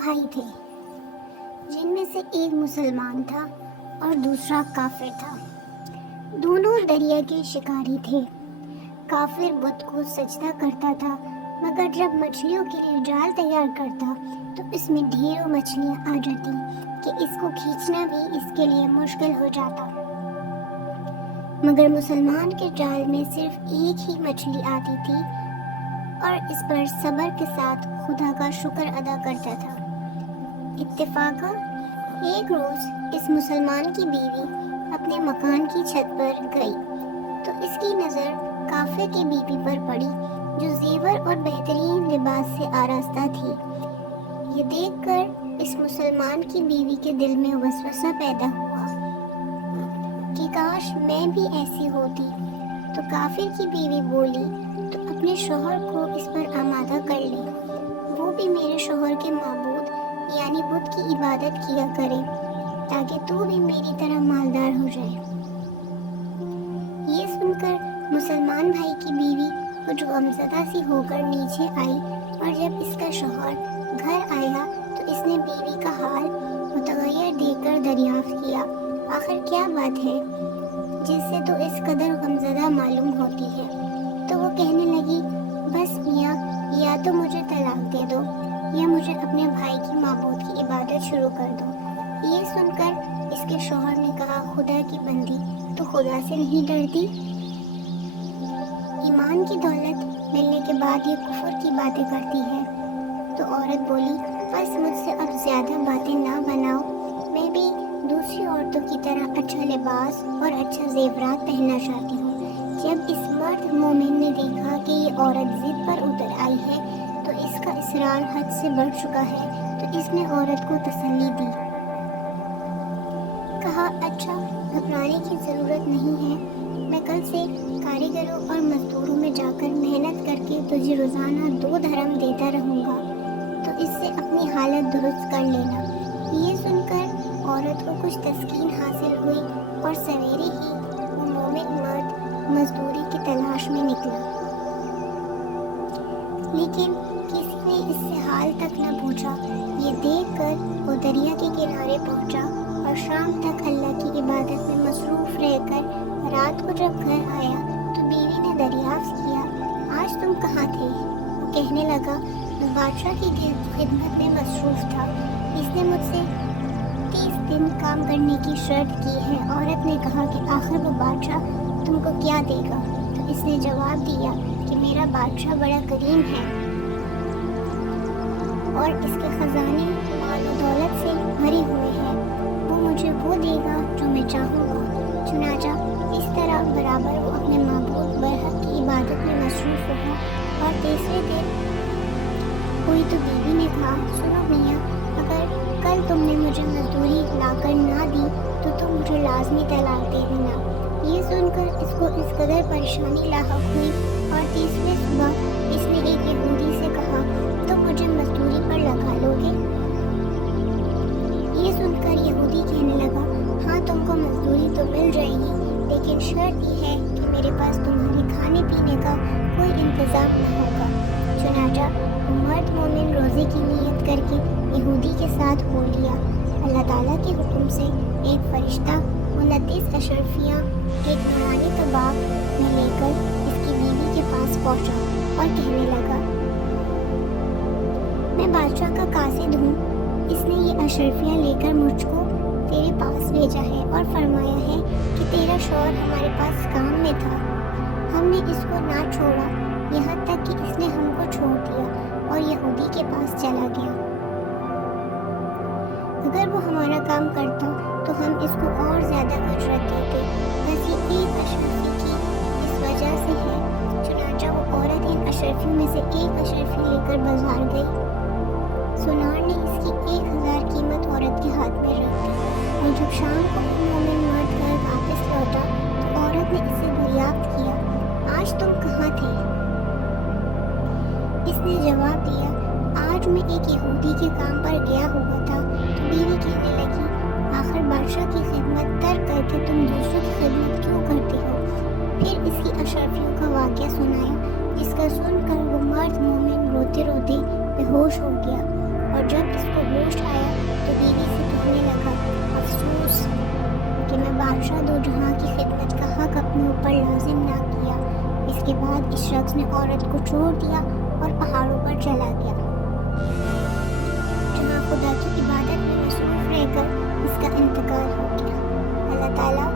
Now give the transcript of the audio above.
بھائی تھے جن میں سے ایک مسلمان تھا اور دوسرا کافر تھا۔ دونوں دریا کے شکاری تھے۔ کافر بت کو سجدہ کرتا تھا، مگر جب مچھلیوں کے لیے جال تیار کرتا تو اس میں ڈھیروں مچھلیاں آ جاتی کہ اس کو کھینچنا بھی اس کے لیے مشکل ہو جاتا۔ مگر مسلمان کے جال میں صرف ایک ہی مچھلی آتی تھی اور اس پر صبر کے ساتھ خدا کا شکر ادا کرتا تھا۔ اتفاقاً ایک روز اس مسلمان کی بیوی اپنے مکان کی چھت پر گئی تو اس کی نظر کافر کی بیوی پر پڑی جو زیور اور بہترین لباس سے آراستہ تھی۔ یہ دیکھ کر اس مسلمان کی بیوی کے دل میں وسوسہ پیدا ہوا کہ کاش میں بھی ایسی ہوتی۔ تو کافر کی بیوی بولی، تو اپنے شوہر کو اس پر آمادہ کر لے، وہ بھی میرے شوہر کے معبود یعنی بت کی عبادت کیا کرے تاکہ تو بھی میری طرح مالدار ہو جائے۔ یہ سن کر مسلمان بھائی کی بیوی کچھ غمزدہ سی ہو کر نیچے آئی اور جب اس کا شوہر گھر آیا تو اس نے بیوی کا حال متغیر دیکھ کر دریافت کیا، آخر کیا بات ہے جس سے تو اس قدر غمزدہ معلوم ہوتی ہے؟ تو وہ کہنے لگی، بس میاں، یا تو مجھے طلاق دے دو یا مجھے اپنے بھائی کی معبود کی عبادت شروع کر دو۔ یہ سن کر اس کے شوہر نے کہا، خدا کی بندی، تو خدا سے نہیں ڈرتی؟ ایمان کی دولت ملنے کے بعد یہ کفر کی باتیں کرتی ہے۔ تو عورت بولی، بس مجھ سے اب زیادہ باتیں نہ بناؤ، میں بھی دوسری عورتوں کی طرح اچھا لباس اور اچھا زیورات پہننا چاہتی ہوں۔ جب اس مرد مومن نے دیکھا کہ یہ عورت ضد پر اتر آئی ہے تو اس کا اصرار حد سے بڑھ چکا ہے تو اس نے عورت کو تسلی دی، کہا، اچھا گھبرانے کی ضرورت نہیں ہے، میں کل سے کاریگروں اور مزدوروں میں جا کر محنت کر کے تجھے روزانہ 2 درہم دیتا رہوں گا، تو اس سے اپنی حالت درست کر لینا۔ یہ سن کر عورت کو کچھ تسکین حاصل ہوئی اور سویرے ہی وہ مومن مرد مزدوری کی تلاش میں نکلا، لیکن کسی نے اس سے حال تک نہ پوچھا۔ یہ دیکھ کر وہ دریا کے کنارے پہنچا اور شام تک اللہ کی عبادت میں مصروف رہ کر رات کو جب گھر آیا تو بیوی نے دریافت کیا، آج تم کہاں تھے؟ وہ کہنے لگا، میں بادشاہ کی خدمت میں مصروف تھا، اس نے مجھ سے 30 دن کام کرنے کی شرط کی ہے۔ عورت نے کہا کہ آخر وہ بادشاہ تم کو کیا دے گا؟ تو اس نے جواب دیا کہ میرا بادشاہ بڑا کریم ہے اور اس کے خزانے مال و دولت سے بھرے ہوئے ہیں، وہ مجھے وہ دے گا جو میں چاہوں گا۔ چنانچہ اس طرح برابر وہ اپنے معبود برحق کی عبادت میں مصروف رہا۔ اور تیسرے دن ہوئی تو بیوی نے کہا، سنو میاں، اگر کل تم نے مجھے مزدوری لا کر نہ دی تو تم مجھے لازمی طلاق دے دینا۔ یہ سن کر اس کو اس قدر پریشانی لاحق ہوئی اور تیسرے صبح اس نے ایک یہودی سے کہا، تم مجھے مزدوری پر لگا لو گے؟ یہ سن کر یہودی کہنے لگا، ہاں تم کو مزدوری تو مل جائے گی، لیکن شرط یہ ہے کہ میرے پاس تمہارے کھانے پینے کا کوئی انتظام نہ ہوگا۔ چنانچہ وہ مرد مومن روزے کی نیت کر کے یہودی کے ساتھ ہو لیا۔ اللہ تعالیٰ کے حکم سے ایک فرشتہ 29 اشرفیاں ایک نورانی طباق میں لے کر اس کی بیوی کے پاس پہنچا اور کہنے لگا، میں بادشاہ کا قاصد ہوں، اس نے یہ اشرفیاں لے کر مجھ کو تیرے پاس بھیجا ہے اور فرمایا ہے کہ تیرا شوہر ہمارے پاس کام میں تھا، ہم نے اس کو نہ چھوڑا یہاں تک کہ اس نے ہم کو چھوڑ دیا اور یہودی کے پاس چلا گیا۔ اگر وہ ہمارا کام کرتا تو ہم اس کو اور زیادہ اجرت دیتے، بس یہ ایک اشرفی کی اس وجہ سے ہے۔ چنانچہ وہ عورت ان اشرفیوں میں سے ایک اشرفی لے کر بازار گئی۔ سونار نے اس کی 1000 قیمت عورت کے ہاتھ میں رکھ دی اور جب شام کو مومن مرد گھر واپس لوٹا تو عورت نے اسے دریافت کیا، آج تم کہاں تھے؟ اس نے جواب دیا، آج میں ایک یہودی کے کام پر گیا ہوا تھا۔ تو بیوی کہنے لگی، آخر بادشاہ کی خدمت ترک کر کے تم دوسروں کی خدمت کیوں کرتے ہو؟ پھر اس کی اشرفیوں کا واقعہ سنایا، جس کا سن کر وہ مرد مومن روتے روتے بے ہوش ہو گیا اور جب اس کو ہوش آیا تو بیوی سے کہنے لگا، افسوس کہ میں بادشاہ دو جہاں کی خدمت کا حق اپنے اوپر لازم نہ کیا۔ اس کے بعد اس شخص نے عورت کو چھوڑ دیا اور پہاڑوں پر چلا گیا، جہاں خدا کی عبادت میں مصروف رہ کر اس کا انتقال ہو گیا۔ اللہ تعالیٰ